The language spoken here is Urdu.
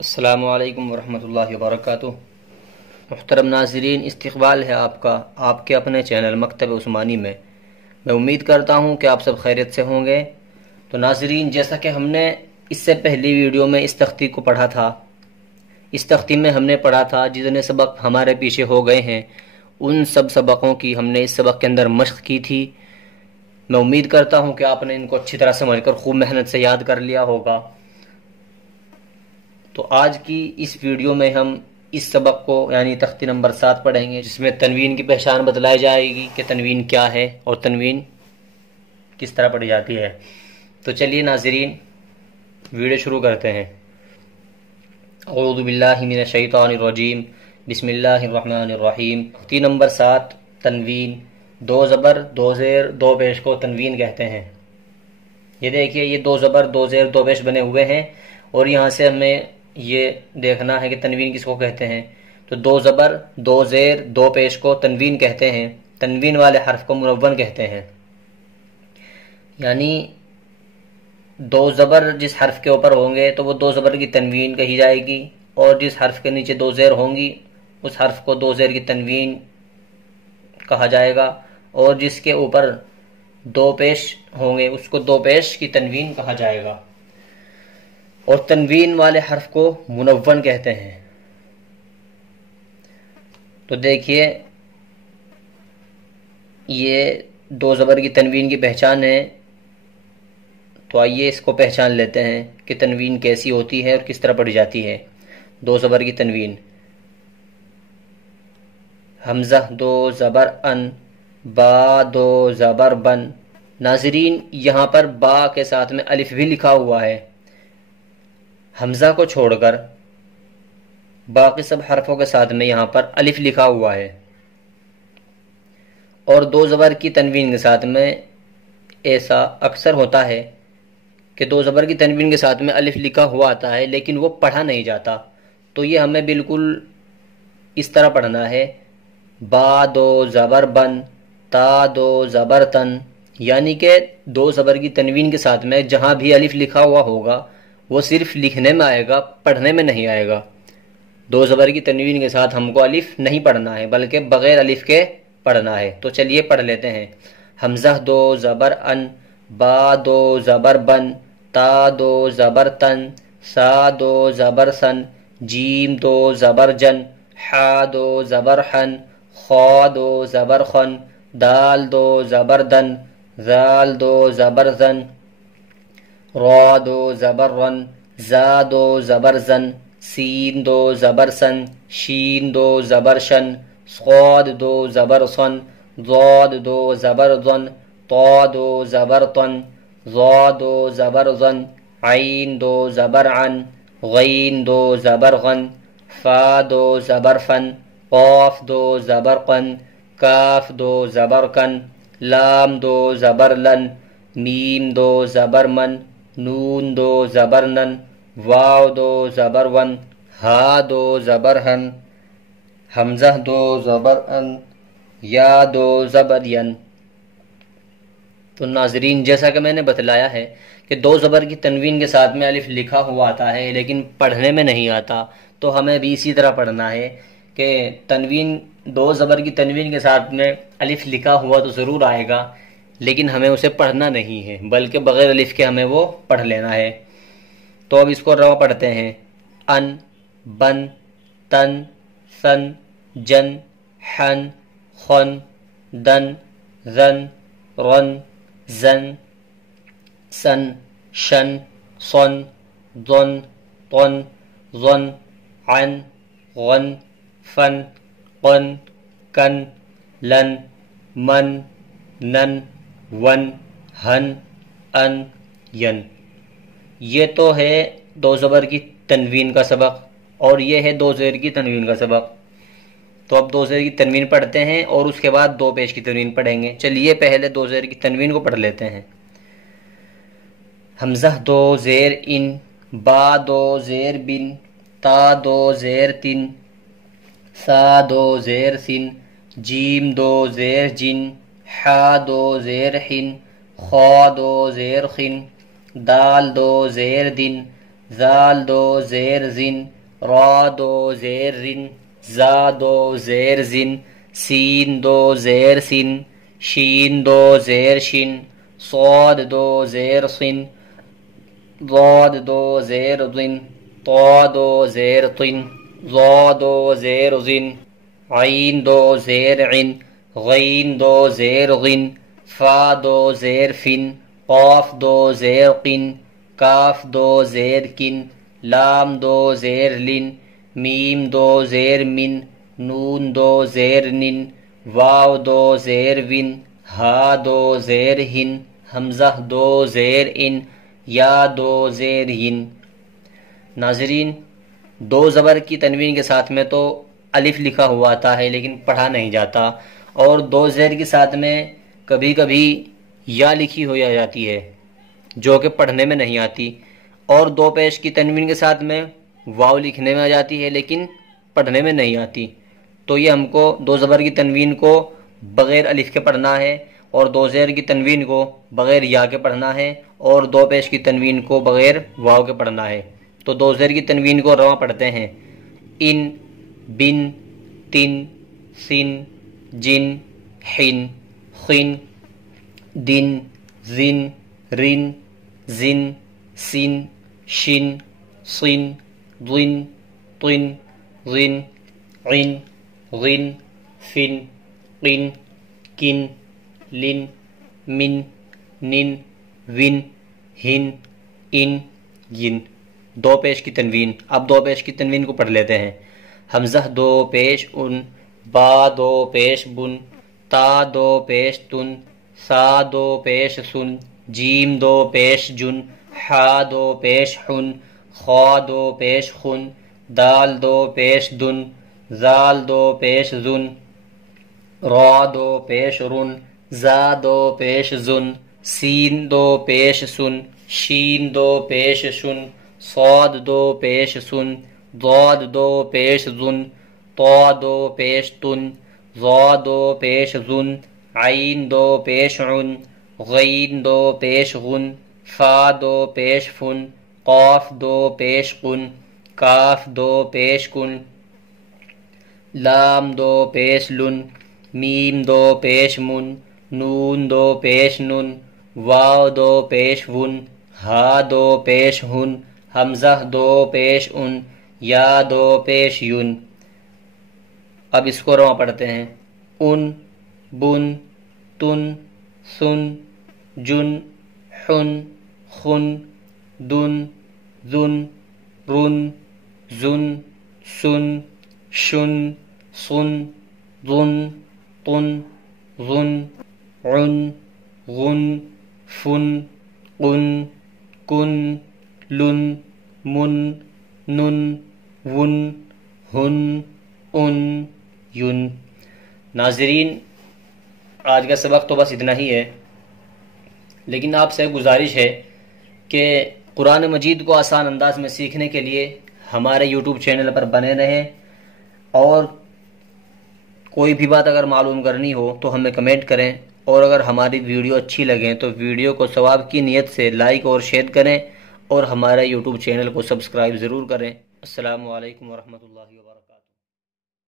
السلام علیکم ورحمۃ اللہ وبرکاتہ۔ محترم ناظرین، استقبال ہے آپ کا آپ کے اپنے چینل مکتب عثمانی میں۔ میں امید کرتا ہوں کہ آپ سب خیریت سے ہوں گے۔ تو ناظرین، جیسا کہ ہم نے اس سے پہلی ویڈیو میں اس تختی کو پڑھا تھا، اس تختی میں ہم نے پڑھا تھا جتنے سبق ہمارے پیچھے ہو گئے ہیں ان سب سبقوں کی ہم نے اس سبق کے اندر مشق کی تھی۔ میں امید کرتا ہوں کہ آپ نے ان کو اچھی طرح سمجھ کر خوب محنت سے یاد کر لیا ہوگا۔ تو آج کی اس ویڈیو میں ہم اس سبق کو یعنی تختی نمبر 7 پڑھیں گے، جس میں تنوین کی پہچان بتلائی جائے گی کہ تنوین کیا ہے اور تنوین کس طرح پڑھی جاتی ہے۔ تو چلیے ناظرین، ویڈیو شروع کرتے ہیں۔ اعوذ باللہ من الشیطان الرجیم، بسم اللہ الرحمن الرحیم۔ تختی نمبر 7 تنوین، 2 زبر 2 زیر 2 پیش کو تنوین کہتے ہیں۔ یہ دیکھیے، یہ 2 زبر 2 زیر 2 پیش بنے ہوئے ہیں اور یہاں سے ہمیں یہ دیکھنا ہے کہ تنوین کس کو کہتے ہیں۔ تو 2 زبر 2 زیر 2 پیش کو تنوین کہتے ہیں۔ تنوین والے حرف کو منون کہتے ہیں، یعنی 2 زبر جس حرف کے اوپر ہوں گے تو وہ 2 زبر کی تنوین کہی جائے گی، اور جس حرف کے نیچے 2 زیر ہوں گی اس حرف کو 2 زیر کی تنوین کہا جائے گا، اور جس کے اوپر 2 پیش ہوں گے اس کو 2 پیش کی تنوین کہا جائے گا۔ اور تنوین والے حرف کو منون کہتے ہیں۔ تو دیکھیے، یہ 2 زبر کی تنوین کی پہچان ہے۔ تو آئیے اس کو پہچان لیتے ہیں کہ تنوین کیسی ہوتی ہے اور کس طرح پڑھی جاتی ہے۔ 2 زبر کی تنوین، حمزہ 2 زبر ان، با 2 زبر بن۔ ناظرین، یہاں پر با کے ساتھ میں الف بھی لکھا ہوا ہے، حمزہ کو چھوڑ کر باقی سب حرفوں کے ساتھ میں یہاں پر الف لکھا ہوا ہے۔ اور 2 زبر کی تنوین کے ساتھ میں ایسا اکثر ہوتا ہے کہ 2 زبر کی تنوین کے ساتھ میں الف لکھا ہوا آتا ہے لیکن وہ پڑھا نہیں جاتا۔ تو یہ ہمیں بالکل اس طرح پڑھنا ہے، با 2 زبر بن، تا 2 زبر تن، یعنی کہ 2 زبر کی تنوین کے ساتھ میں جہاں بھی الف لکھا ہوا ہوگا وہ صرف لکھنے میں آئے گا، پڑھنے میں نہیں آئے گا۔ 2 زبر کی تنوین کے ساتھ ہم کو الف نہیں پڑھنا ہے بلکہ بغیر الف کے پڑھنا ہے۔ تو چلیے پڑھ لیتے ہیں۔ حمزہ 2 زبر ان، با 2 زبر بن، تا 2 زبر تن، سا 2 زبر سن، جیم 2 زبر جن، حا 2 زبر حن، خا 2 زبر خن، دال 2 زبر دن، ذال 2 زبر زن، را 2 زبر رن، زا 2 زبر زن، سین 2 زبر سن، شین 2 زبر شن، صاد 2 زبر صن، ضاد 2 زبر ضن، طا 2 زبر طن، ظا 2 زبر ظن، عین 2 زبر عن، غین 2 زبر غن، فا 2 زبر فن، قاف 2 زبر قن، کاف 2 زبر کن، لام 2 زبر لن، میم 2 زبر من، نون 2 زبر نن، واو 2 زبر ون، ہا 2 زبر ہن، حمزہ 2 زبر ان، یا 2 زبر ین۔ تو ناظرین، جیسا کہ میں نے بتلایا ہے کہ 2 زبر کی تنوین کے ساتھ میں الف لکھا ہوا آتا ہے لیکن پڑھنے میں نہیں آتا، تو ہمیں بھی اسی طرح پڑھنا ہے کہ تنوین 2 زبر کی تنوین کے ساتھ میں الف لکھا ہوا تو ضرور آئے گا لیکن ہمیں اسے پڑھنا نہیں ہے بلکہ بغیر الف کے ہمیں وہ پڑھ لینا ہے۔ تو اب اس کو رواں پڑھتے ہیں۔ ان، بن، تن، سن، جن، حن، خن، دن، زن، رن، زن، سن، شن، صن، ضن، طن، ظن، عن، غن، فن، قن، کن، لن، من، نن، ون، ہن، ان، ین۔ یہ تو ہے 2 زبر کی تنوین کا سبق، اور یہ ہے 2 زیر کی تنوین کا سبق۔ تو اب 2 زیر کی تنوین پڑھتے ہیں اور اس کے بعد 2 پیش کی تنوین پڑھیں گے۔ چلیے پہلے 2 زیر کی تنوین کو پڑھ لیتے ہیں۔ حمزہ 2 زیر ان، با 2 زیر بن، تا 2 زیر تن، سا 2 زیر سن، جیم 2 زیر جن، حا 2 زیر حن، خا 2 زیر خن، دال 2 زیر دن، زال دو زیر زن، را دو زیر رن، زا دو زیر زن، سین دو زیر سن، شین دو زیر شن، صاد دو زیر صن، ضاد دو زیر ضن، طا دو زیر طن، ظا دو زیر ظن، عین دو زیر عن، غین دو زیر غن، فا دو زیر فن، قاف دو زیر قن، کاف دو زیر کن، لام دو زیر لن، میم دو زیر من، نون دو زیر نن، واو دو زیر ون، ہا دو زیر ہن، حمزہ دو زیر ان، یا دو زیر ین۔ ناظرین، دو زبر کی تنوین کے ساتھ میں تو الف لکھا ہوا آتا ہے لیکن پڑھا نہیں جاتا، اور دو زیر کے ساتھ میں کبھی کبھی یا لکھی ہو جاتی ہے جو کہ پڑھنے میں نہیں آتی، اور دو پیش کی تنوین کے ساتھ میں واو لکھنے میں آ جاتی ہے لیکن پڑھنے میں نہیں آتی۔ تو یہ ہم کو دو زبر کی تنوین کو بغیر الف کے پڑھنا ہے، اور دو زیر کی تنوین کو بغیر یا کے پڑھنا ہے، اور دو پیش کی تنوین کو بغیر واو کے پڑھنا ہے۔ تو دو زیر کی تنوین کو رواں پڑھتے ہیں: ان، بن، تن، سن، جن، حن، خن، دن، زن، رن، زن، سن، شن، صن، ضن، طن، ظن، عن، غن، فن، قن، کن، لن، من، نن، ون، ہن، ان، ین۔ دو پیش کی تنوین۔ اب دو پیش کی تنوین کو پڑھ لیتے ہیں: حمزہ دو پیش ان، با دو پیش بن، تا دو پیش تن، سا دو پیش سن، جیم دو پیش جن، حا دو پیش حن، خا دو پیش خن، دال دو پیش دن، زال دو پیش زن، را دو پیش رن، زا دو پیش زن، سین دو پیش سن، شین دو پیش شن، صاد دو پیش سن، ضاد دو پیش زن، طا دو پیش تن، ظا دو پیش زن، عین دو پیش عن، غین دو پیش غن، فا دو پیش فن، قاف دو پیش قن، کاف دو پیش کن، لام دو پیش لن، میم دو پیش من، نون دو پیش نن، واو دو پیش ون، ہا دو پیش ہن، حمزہ دو پیش ان، یا دو پیش یون۔ اب اس کو رواں پڑھتے ہیں: ان، بن، تن، سن، جن، حن، خن، دن، ذن، رن، زن، سن، شن، صن، ظن، طن، ظن، عن، غن، فن، قن، کن، لن، من، نن، ون، ہن، ان، یون۔ ناظرین، آج کا سبق تو بس اتنا ہی ہے، لیکن آپ سے گزارش ہے کہ قرآن مجید کو آسان انداز میں سیکھنے کے لیے ہمارے یوٹیوب چینل پر بنے رہیں، اور کوئی بھی بات اگر معلوم کرنی ہو تو ہمیں کمنٹ کریں، اور اگر ہماری ویڈیو اچھی لگیں تو ویڈیو کو ثواب کی نیت سے لائک اور شیئر کریں، اور ہمارے یوٹیوب چینل کو سبسکرائب ضرور کریں۔ السلام علیکم ورحمۃ اللہ وبرکاتہ۔